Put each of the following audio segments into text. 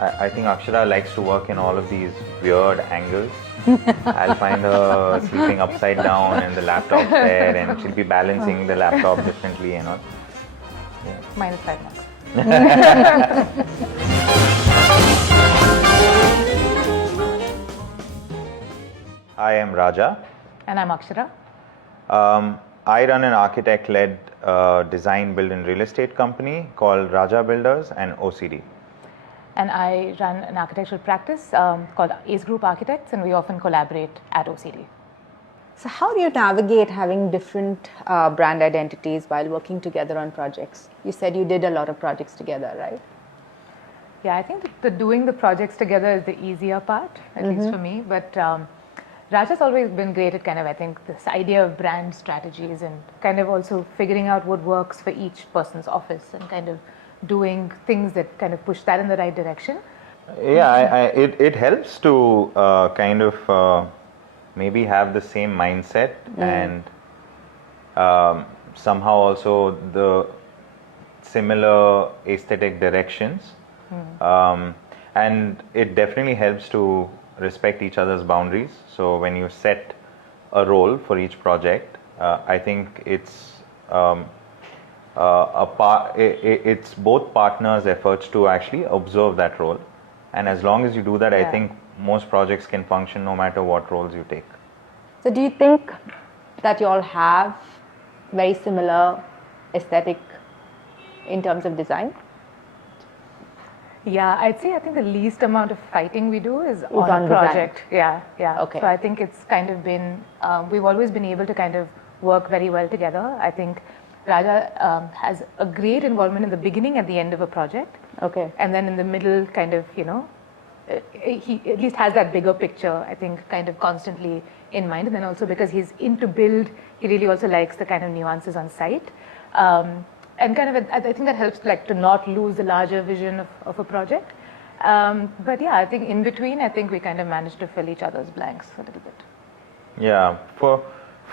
I think Akshara likes to work in all of these weird angles. I'll find her sleeping upside down and the laptop's there, and she'll be balancing the laptop differently and all. Minus 5 marks. I am Raja. And I'm Akshara. I run an architect-led design, build and real estate company called Raja Builders and OCD. And I run an architectural practice called Ace Group Architects, and we often collaborate at OCD. So how do you navigate having different brand identities while working together on projects? You said you did a lot of projects together, right? Yeah, I think doing the projects together is the easier part, at least for me. But Raja's always been great at I think, this idea of brand strategies and kind of also figuring out what works for each person's office and kind of doing things that kind of push that in the right direction. Yeah, it helps to maybe have the same mindset and somehow also the similar aesthetic directions. And it definitely helps to respect each other's boundaries. So when you set a role for each project, I think it's it's both partners' efforts to actually observe that role. And as long as you do that, I think most projects can function no matter what roles you take. So do you think that you all have very similar aesthetic in terms of design? Yeah, I'd say I think the least amount of fighting we do is on on a design. project. Yeah. Okay. So I think it's kind of been, we've always been able to kind of work very well together. I think Raja has a great involvement in the beginning and the end of a project. Okay. And then in the middle, kind of, he at least has that bigger picture, I think, kind of constantly in mind. And then also because he's into build, he really also likes the kind of nuances on site. And kind of, I think that helps to not lose the larger vision of a project. But yeah, I think in between, I think we kind of managed to fill each other's blanks a little bit. Yeah, for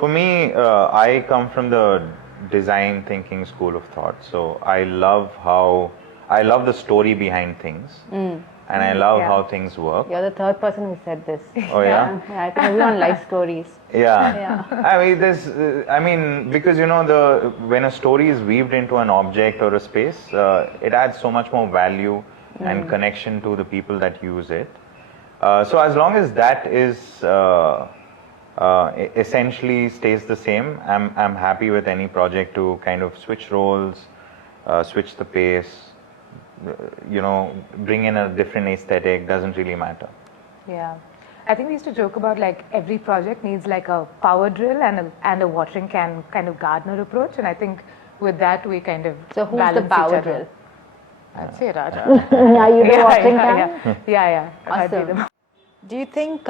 me, I come from the design thinking school of thought. So I love the story behind things, and I love how things work. You're the third person who said this. Oh yeah. Yeah, I think everyone likes stories. Yeah. I mean, because when a story is weaved into an object or a space, it adds so much more value and connection to the people that use it. So as long as that is essentially stays the same, I'm happy with any project to kind of switch roles, switch the pace, bring in a different aesthetic. Doesn't really matter. Yeah. I think we used to joke about every project needs a power drill and a watering can kind of gardener approach, and I think with that we kind of So who's balance the power each other. drill? I'd say Raja. Are you the watering can? Yeah. I'd be Awesome. the- Do you think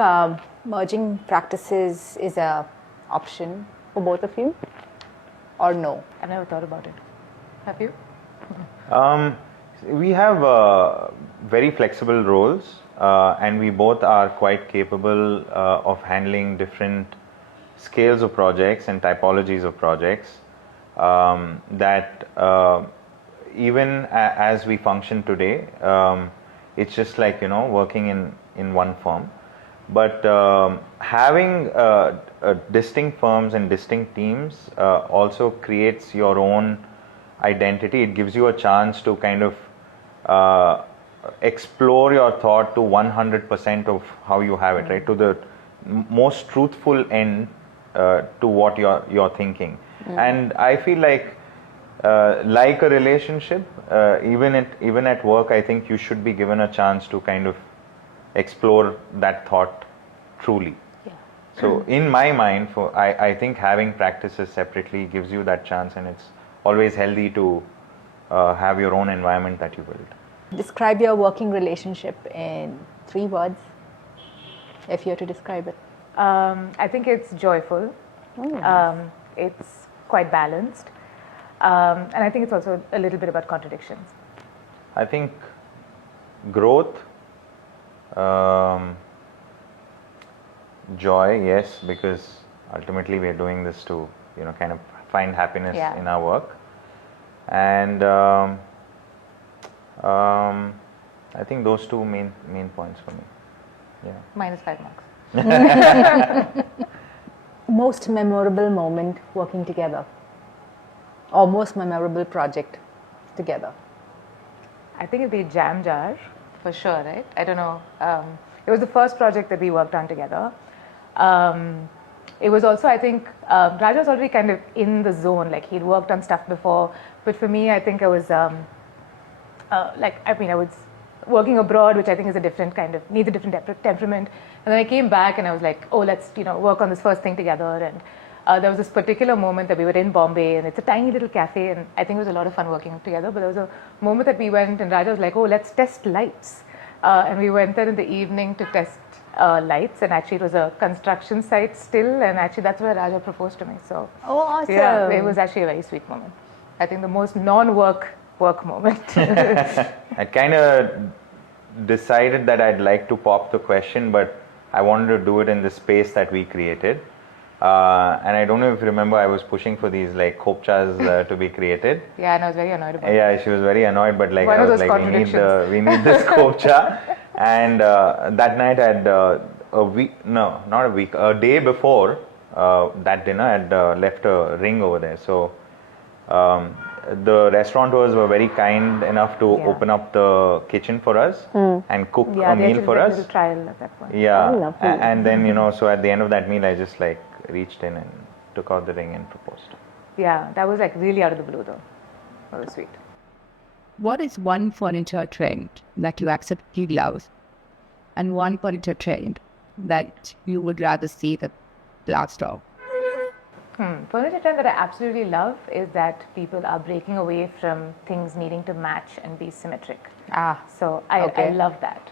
merging practices is a option for both of you, or no? I never thought about it. Have you? We have very flexible roles, and we both are quite capable of handling different scales of projects and typologies of projects. That even as we function today, it's just working in one firm. But having distinct firms and distinct teams also creates your own identity. It gives you a chance to kind of explore your thought to 100% of how you have it, right? To the most truthful end to what you're thinking. And I feel like a relationship, even at work, I think you should be given a chance to kind of explore that thought truly. Yeah. So in my mind, I think having practices separately gives you that chance, and it's always healthy to have your own environment that you build. Describe your working relationship in 3 words, if you were to describe it. I think it's joyful. It's quite balanced. And I think it's also a little bit about contradictions. I think growth, joy, yes, because ultimately we are doing this to kind of find happiness in our work, and I think those two main points for me. Yeah. -5 marks. Most memorable moment working together, or most memorable project together? I think it'd be Jam Jar, for sure, right? I don't know. It was the first project that we worked on together. It was also, I think, Raja was already kind of in the zone, like he'd worked on stuff before. But for me, I think I was, I was working abroad, which I think is a different kind of, needs a different temperament. And then I came back and I was like, oh, let's, work on this first thing together. And there was this particular moment that we were in Bombay, and it's a tiny little cafe, and I think it was a lot of fun working together. But there was a moment that we went, and Raja was like, oh, let's test lights. And we went there in the evening to test lights, and actually it was a construction site still, and actually that's where Raja proposed to me. So, Oh, awesome. yeah, it was actually a very sweet moment. I think the most non-work moment. I kind of decided that I'd like to pop the question, but I wanted to do it in the space that we created. And I don't know if you remember, I was pushing for these like kopchas to be created. Yeah, and I was very annoyed about it. Yeah, she was very annoyed, but like One I of was those like, we need this kopcha. And that night I had a day before that dinner, I'd left a ring over there. So the restaurateurs were very kind enough to open up the kitchen for us and cook a meal for us. A little trial at that point. Yeah, Oh, lovely. and then so at the end of that meal, I just like reached in and took out the ring and proposed. Yeah, that was like really out of the blue though. That was sweet. What is one furniture trend that you absolutely love, and one furniture trend that you would rather see the last of? Furniture trend that I absolutely love is that people are breaking away from things needing to match and be symmetric. So I love that.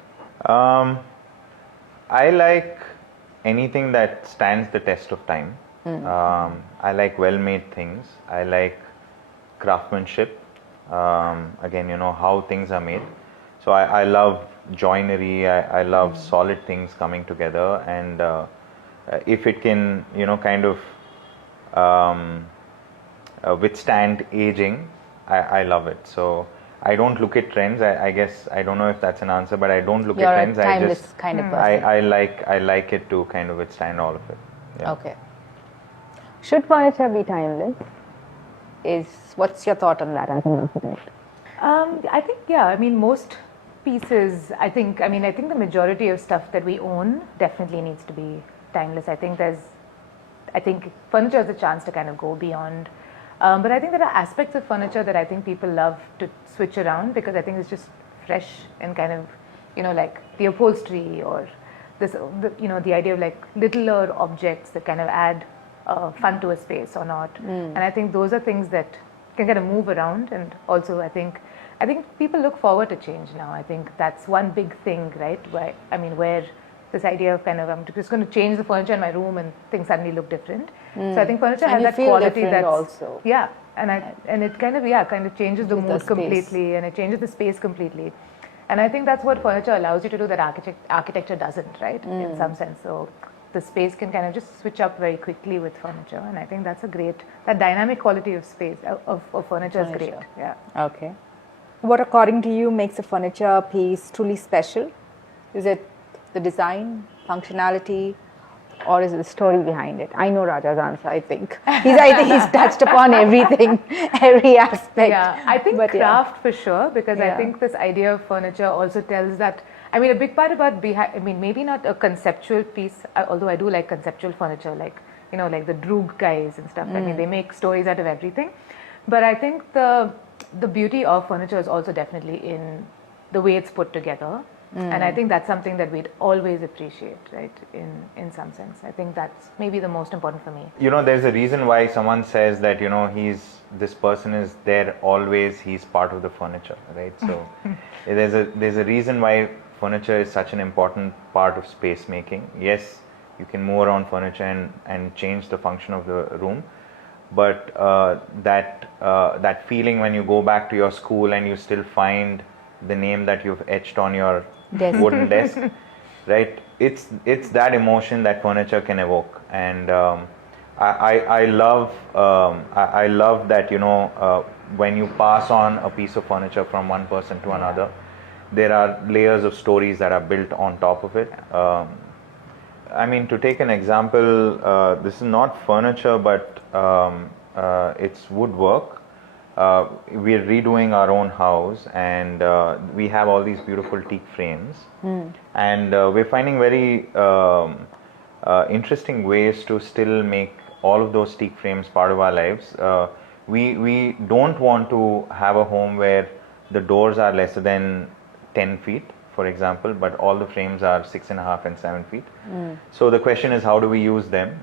I like anything that stands the test of time. I like well-made things. I like craftsmanship. Again, how things are made. So I love joinery. I love solid things coming together, and if it can, kind of withstand aging, I love it. So I don't look at trends. I guess I don't know if that's an answer, but I don't look You're at trends. a timeless I just kind of person. I like it to kind of withstand all of it. Yeah. Okay. Should furniture be timeless? What's your thought on that as an architect? I think, yeah, I mean, most pieces, I think the majority of stuff that we own definitely needs to be timeless. I think furniture has a chance to kind of go beyond. But I think there are aspects of furniture that I think people love to switch around, because I think it's just fresh and kind of, like the upholstery or the idea of like littler objects that kind of add fun to a space or not. And I think those are things that can kind of move around. And also I think people look forward to change now. I think that's one big thing, right? Where this idea of kind of, I'm just going to change the furniture in my room and things suddenly look different. So I think furniture has that quality that's also. Yeah, and it kind of changes the mood completely, and it changes the space completely. And I think that's what furniture allows you to do that architecture doesn't, right? In some sense. So the space can kind of just switch up very quickly with furniture, and I think that's that dynamic quality of space of furniture is great. Yeah. Okay. What, according to you, makes a furniture piece truly special? Is it the design, functionality, or is it the story behind it? I know Raja's answer, I think. He's touched upon everything, every aspect. Yeah, I think craft for sure, because I think this idea of furniture also tells that, a big part about maybe not a conceptual piece, although I do like conceptual furniture, like, like the Droog guys and stuff. They make stories out of everything. But I think the beauty of furniture is also definitely in the way it's put together. And I think that's something that we'd always appreciate, right? In some sense, I think that's maybe the most important for me. There's a reason why someone says that this person is there always. He's part of the furniture, right? So there's a reason why furniture is such an important part of space making. Yes, you can move around furniture and change the function of the room, but that feeling when you go back to your school and you still find the name that you've etched on your wooden desk, right? It's that emotion that furniture can evoke, and I love that when you pass on a piece of furniture from one person to another, there are layers of stories that are built on top of it. I mean, to take an example, this is not furniture, but it's woodwork. We're redoing our own house, and we have all these beautiful teak frames, and we're finding very interesting ways to still make all of those teak frames part of our lives. We don't want to have a home where the doors are lesser than 10 feet, for example, but all the frames are 6.5 and 7 feet. So the question is, how do we use them?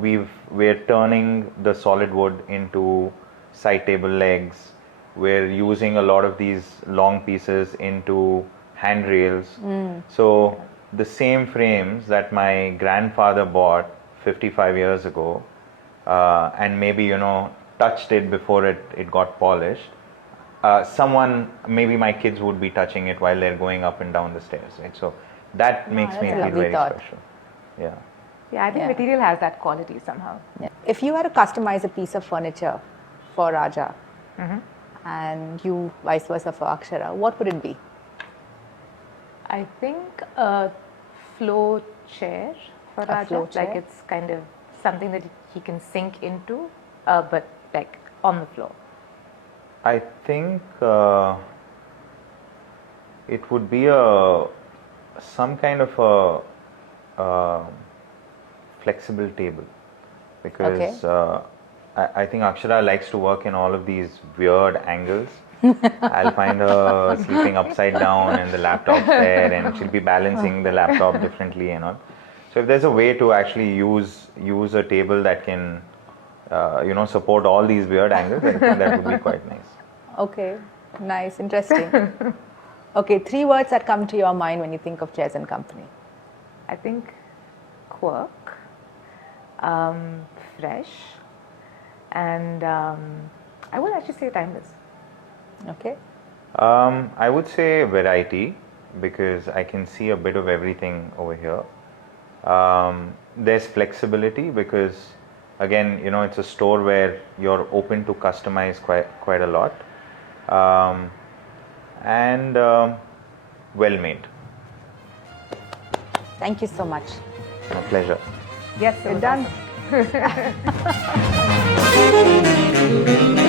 We're turning the solid wood into side table legs. We're using a lot of these long pieces into handrails. So the same frames that my grandfather bought 55 years ago, and maybe, touched it before it got polished. Someone, maybe my kids would be touching it while they're going up and down the stairs, right? So that makes me that's a feel lovely very thought. special. Yeah. Yeah, I think Yeah. material has that quality somehow. Yeah. If you had to customize a piece of furniture for Raja, and you vice versa for Akshara, what would it be? I think a flow chair for Raja. flow chair? Like it's kind of something that he can sink into, but like on the floor. I think it would be some kind of a flexible table, because I think Akshara likes to work in all of these weird angles. I'll find her sleeping upside down and the laptop's there, and she'll be balancing the laptop differently and all. So if there's a way to actually use a table that can support all these weird angles, I think that would be quite nice. Okay, nice, interesting. Okay, 3 words that come to your mind when you think of Chairs and Company. I think quirk, fresh, and I would actually say timeless. Okay, I would say variety, because I can see a bit of everything over here. There's flexibility, because again, it's a store where you're open to customize quite a lot, and well made. thank you so much. My pleasure. Yes, We're done. awesome.